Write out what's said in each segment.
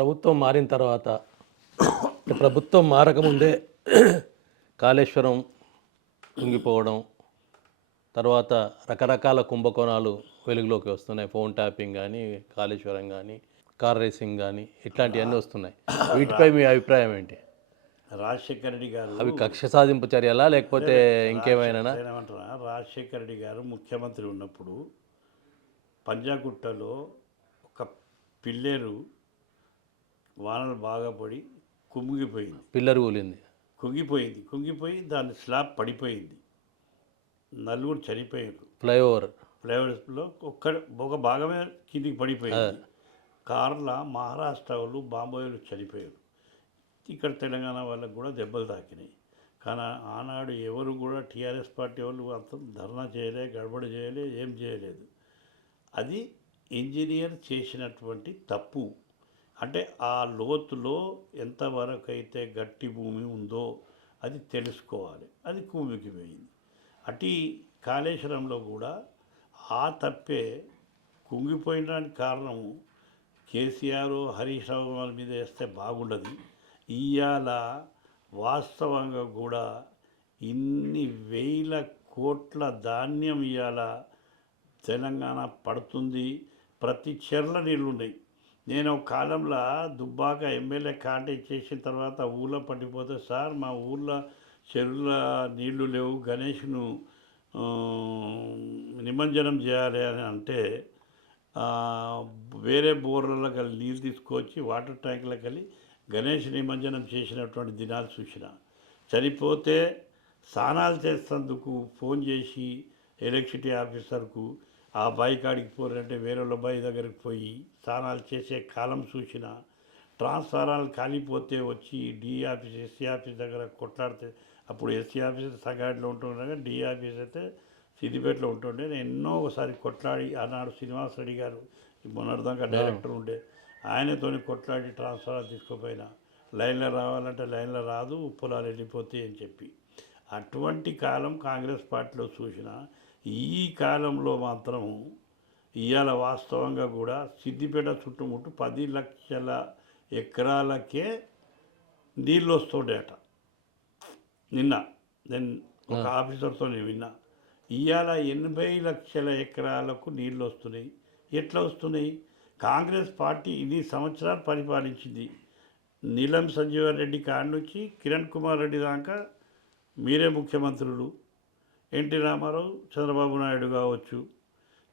ప్రభుత్వం మారిన తర్వాత ప్రభుత్వం మారకముందే కాళేశ్వరం కుంగిపోవడం, తర్వాత రకరకాల కుంభకోణాలు వెలుగులోకి వస్తున్నాయి. ఫోన్ ట్యాపింగ్ కానీ, కాళేశ్వరం కానీ, కార్ రేసింగ్ కానీ ఇట్లాంటివన్నీ వస్తున్నాయి. వీటిపై మీ అభిప్రాయం ఏంటి? రాజశేఖర రెడ్డి గారు అవి కక్ష సాధింపు చర్యలా లేకపోతే ఇంకేమైనా? ఏమంటారా, రాజశేఖర రెడ్డి గారు ముఖ్యమంత్రి ఉన్నప్పుడు పంజాగుట్టలో ఒక పిల్లేరు వానలు బాగా పడి కుంగిపోయింది. పిల్లర్ కూలింది, కుంగిపోయి దాని స్లాబ్ పడిపోయింది. నలుగురు చనిపోయారు. ఫ్లైఓవర్లో ఒక భాగమే కిందికి పడిపోయింది. కార్ల మహారాష్ట్ర వాళ్ళు, బాంబేలు చనిపోయారు. ఇక్కడ తెలంగాణ వాళ్ళకు కూడా దెబ్బలు తాకినాయి. కానీ ఆనాడు ఎవరు కూడా టీఆర్ఎస్ పార్టీ వాళ్ళు అంత ధర్నా చేయలే, గడబడి చేయలే, ఏం చేయలేదు. అది ఇంజనీర్ చేసినటువంటి తప్పు. అంటే ఆ లోతులో ఎంతవరకు అయితే గట్టి భూమి ఉందో అది తెలుసుకోవాలి. అది కుంగికి పోయింది. అటు కాళేశ్వరంలో కూడా ఆ తప్పే కుంగిపోయడానికి కారణము కేసీఆర్, హరీష్ రావు వాళ్ళ మీద వేస్తే బాగుండదు. ఇవాళ వాస్తవంగా కూడా ఇన్ని వేల కోట్ల ధాన్యం ఇవాళ తెలంగాణ పడుతుంది. ప్రతి చెర్ల నీళ్ళున్నాయి. నేను కాలంలో దుబ్బాక ఎమ్మెల్యే కాంటాక్ట్ చేసిన తర్వాత ఊళ్ళో పట్టిపోతే, సార్ మా ఊళ్ళో చెరువుల నీళ్లు లేవు, గణేష్ను నిమజ్జనం చేయాలి అని అంటే వేరే బోర్లలో కలిసి నీళ్ళు తీసుకొచ్చి వాటర్ ట్యాంకులకు వెళ్ళి గణేష్ నిమజ్జనం చేసినటువంటి దినాలు చూసిన. చనిపోతే స్నానాలు చేసేందుకు ఫోన్ చేసి ఎలక్ట్రిసిటీ ఆఫీసర్కు ఆ బావి కాడికి పోరంటే వేరే వాళ్ళ బావి దగ్గరికి పోయి స్నానాలు చేసే కాలం చూసిన. ట్రాన్స్ఫారాలు కాలిపోతే వచ్చి డిఈ ఆఫీస్, ఎస్సీ ఆఫీస్ దగ్గర కొట్లాడితే, అప్పుడు ఎస్సీ ఆఫీస్ సంగాడిలో ఉంటుండగా డిఈ ఆఫీస్ అయితే సిద్దిపేటలో ఉంటుండే. నేను ఎన్నో ఒకసారి కొట్లాడి, ఆనాడు శ్రీనివాస్ రెడ్డి గారు మొన్నటిదాకా డైరెక్టర్ ఉండే, ఆయనతోని కొట్లాడి ట్రాన్స్ఫారాలు తీసుకుపోయినా. లైన్లో రావాలంటే లైన్లో రాదు, పొలాలు వెళ్ళిపోతాయి అని చెప్పి. అటువంటి కాలం కాంగ్రెస్ పార్టీలో చూసిన. ఈ కాలంలో మాత్రం ఇవాళ వాస్తవంగా కూడా సిద్దిపేట చుట్టుముట్టు 10 లక్షల ఎకరాలకే నీళ్ళు వస్తుండేట. నేను ఒక ఆఫీసర్తో విన్నా. ఇవాళ 80 లక్షల ఎకరాలకు నీళ్ళు వస్తున్నాయి. ఎట్లా వస్తున్నాయి? కాంగ్రెస్ పార్టీ ఇన్ని సంవత్సరాలు పరిపాలించింది. నీలం సంజీవరెడ్డి కాడి నుంచి కిరణ్ కుమార్ రెడ్డి దాకా మీరే ముఖ్యమంత్రులు. ఎన్టీ రామారావు, చంద్రబాబు నాయుడు కావచ్చు,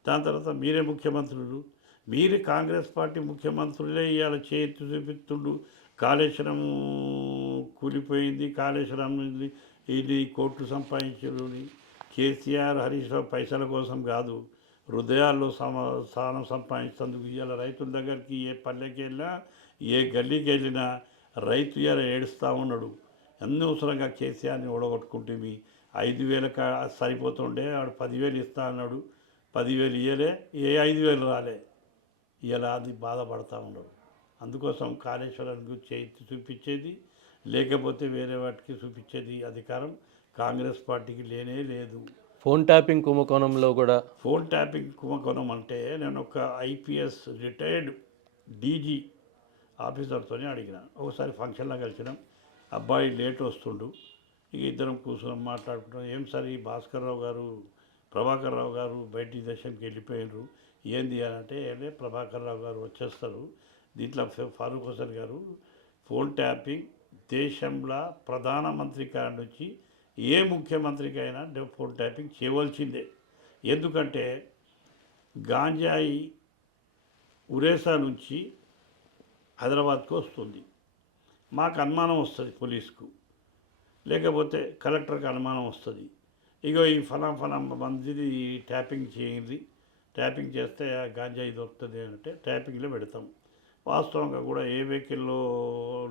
దాని తర్వాత మీరే ముఖ్యమంత్రులు. మీరు కాంగ్రెస్ పార్టీ ముఖ్యమంత్రులే ఇవాళ చేతి చూపిస్తుండు. కాళేశ్వరం కూలిపోయింది, కాళేశ్వరం ఇది కోట్లు సంపాదించారు. కేసీఆర్, హరీష్ రావు పైసల కోసం కాదు, హృదయాల్లో స్థానం సంపాదించేందుకు. ఇవాళ రైతుల దగ్గరికి ఏ పల్లెకి వెళ్ళినా, ఏ గల్లీకి వెళ్ళినా రైతు ఇవాళ ఏడుస్తూ ఉన్నాడు. అనవసరంగా కేసీఆర్ని ఓడగొట్టుకుంటే 5,000 సరిపోతుండే, వాడు 10,000 ఇస్తా అన్నాడు. 10,000 ఇయ్యలే, 5,000 రాలే. ఇలా అది బాధపడతా ఉన్నాడు. అందుకోసం కాళేశ్వరానికి చేతి చూపించేది, లేకపోతే వేరే వాటికి చూపించేది అధికారం కాంగ్రెస్ పార్టీకి లేనే లేదు. ఫోన్ ట్యాపింగ్ కుంభకోణంలో కూడా ఫోన్ ట్యాపింగ్ కుంభకోణం అంటే, నేను ఒక ఐపీఎస్ రిటైర్డ్ డీజీ ఆఫీసర్తో అడిగిన. ఒకసారి ఫంక్షన్లో కలిసినాం. అబ్బాయి లేట్ వస్తుండు. ఇక ఇద్దరం కూర్చొని మాట్లాడుకుంటాం. ఏం సార్, ఈ భాస్కర్రావు గారు, ప్రభాకర్ రావు గారు బయటి దేశంకి వెళ్ళిపోయినారు, ఏంది అని అంటే, ప్రభాకర్ రావు గారు వచ్చేస్తారు. దీంట్లో ఫారూక్ హుసేన్ గారు ఫోన్ ట్యాపింగ్ దేశంలో ప్రధానమంత్రి కాడి నుంచి ఏ ముఖ్యమంత్రికైనా ఫోన్ ట్యాపింగ్ చేయవలసిందే. ఎందుకంటే గాంజాయి ఉరేసా నుంచి హైదరాబాద్కు వస్తుంది. మాకు అనుమానం వస్తుంది పోలీసుకు, లేకపోతే కలెక్టర్కి అనుమానం వస్తుంది. ఇగో ఈ ఫలాం మందిది ట్యాపింగ్ చేయండి, ట్యాపింగ్ చేస్తే గాంజాయి దొరుకుతుంది అంటే ట్యాపింగ్లో పెడతాం. వాస్తవంగా కూడా ఏ వెహికల్లో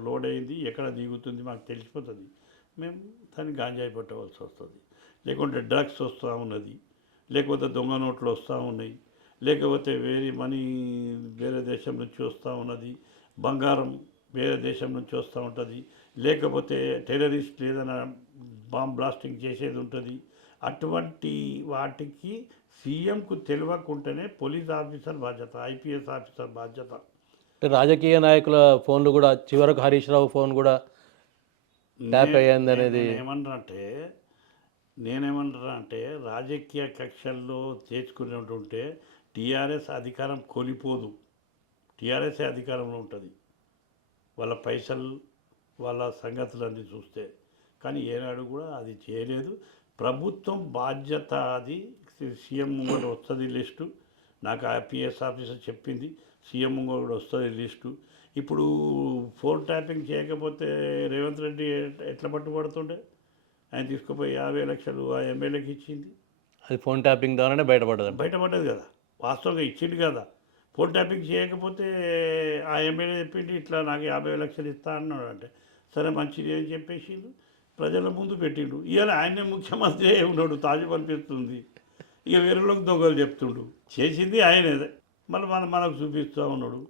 లోడ్ అయింది, ఎక్కడ దిగుతుంది మాకు తెలిసిపోతుంది. మేము దాన్ని గాంజాయి పట్టవలసి వస్తుంది. లేకుంటే డ్రగ్స్ వస్తూ ఉన్నది, లేకపోతే దొంగ నోట్లు వస్తూ ఉన్నాయి, లేకపోతే వేరే దేశం నుంచి వస్తూ ఉన్నది, బంగారం వేరే దేశం నుంచి వస్తూ ఉంటుంది, లేకపోతే టెర్రరిస్ట్ ఏదైనా బాంబ్ బ్లాస్టింగ్ చేసేది ఉంటుంది. అటువంటి వాటికి సీఎంకు తెలియకుంటేనే పోలీస్ ఆఫీసర్ బాధ్యత, ఐపీఎస్ ఆఫీసర్ బాధ్యత. అంటే రాజకీయ నాయకుల ఫోన్లు కూడా చివరకు హరీష్ రావు ఫోన్ కూడా ట్యాప్ అయ్యింది అనేది నేనేమంటారంటే రాజకీయ కక్షల్లో చేర్చుకున్నట్టుంటే టీఆర్ఎస్ అధికారం కోల్పోదు. టీఆర్ఎస్ఏ అధికారంలో ఉంటుంది వాళ్ళ పైసలు వాళ్ళ సంగతులన్నీ చూస్తే. కానీ ఏనాడు కూడా అది చేయలేదు. ప్రభుత్వం బాధ్యత అది. సీఎం కూడా వస్తుంది లిస్టు. నాకు ఐపీఎస్ ఆఫీసర్ చెప్పింది సీఎం కూడా వస్తుంది లిస్టు. ఇప్పుడు ఫోన్ ట్యాపింగ్ చేయకపోతే రేవంత్ రెడ్డి ఎట్లా పట్టుబడుతుండే? ఆయన తీసుకుపోయి 50 లక్షలు ఆ ఎమ్మెల్యేకి ఇచ్చింది. అది ఫోన్ ట్యాపింగ్ ద్వారానే బయటపడదు. బయటపడ్డది కదా, వాస్తవంగా ఇచ్చింది కదా. ఫోన్ ట్యాపింగ్ చేయకపోతే ఆ ఎమ్మెల్యే చెప్పింది ఇట్లా నాకు 50 లక్షలు ఇస్తా అన్నాడు. అంటే సరే మంచిది అని చెప్పేసిండు, ప్రజల ముందు పెట్టిండు. ఇవాళ ఆయనే ముఖ్యమంత్రి ఉన్నాడు, తాజు అనిపిస్తుంది. ఇక వేరేలోకి దొంగలు చెప్తుండు, చేసింది ఆయనే. మళ్ళీ మనకు చూపిస్తూ ఉన్నాడు.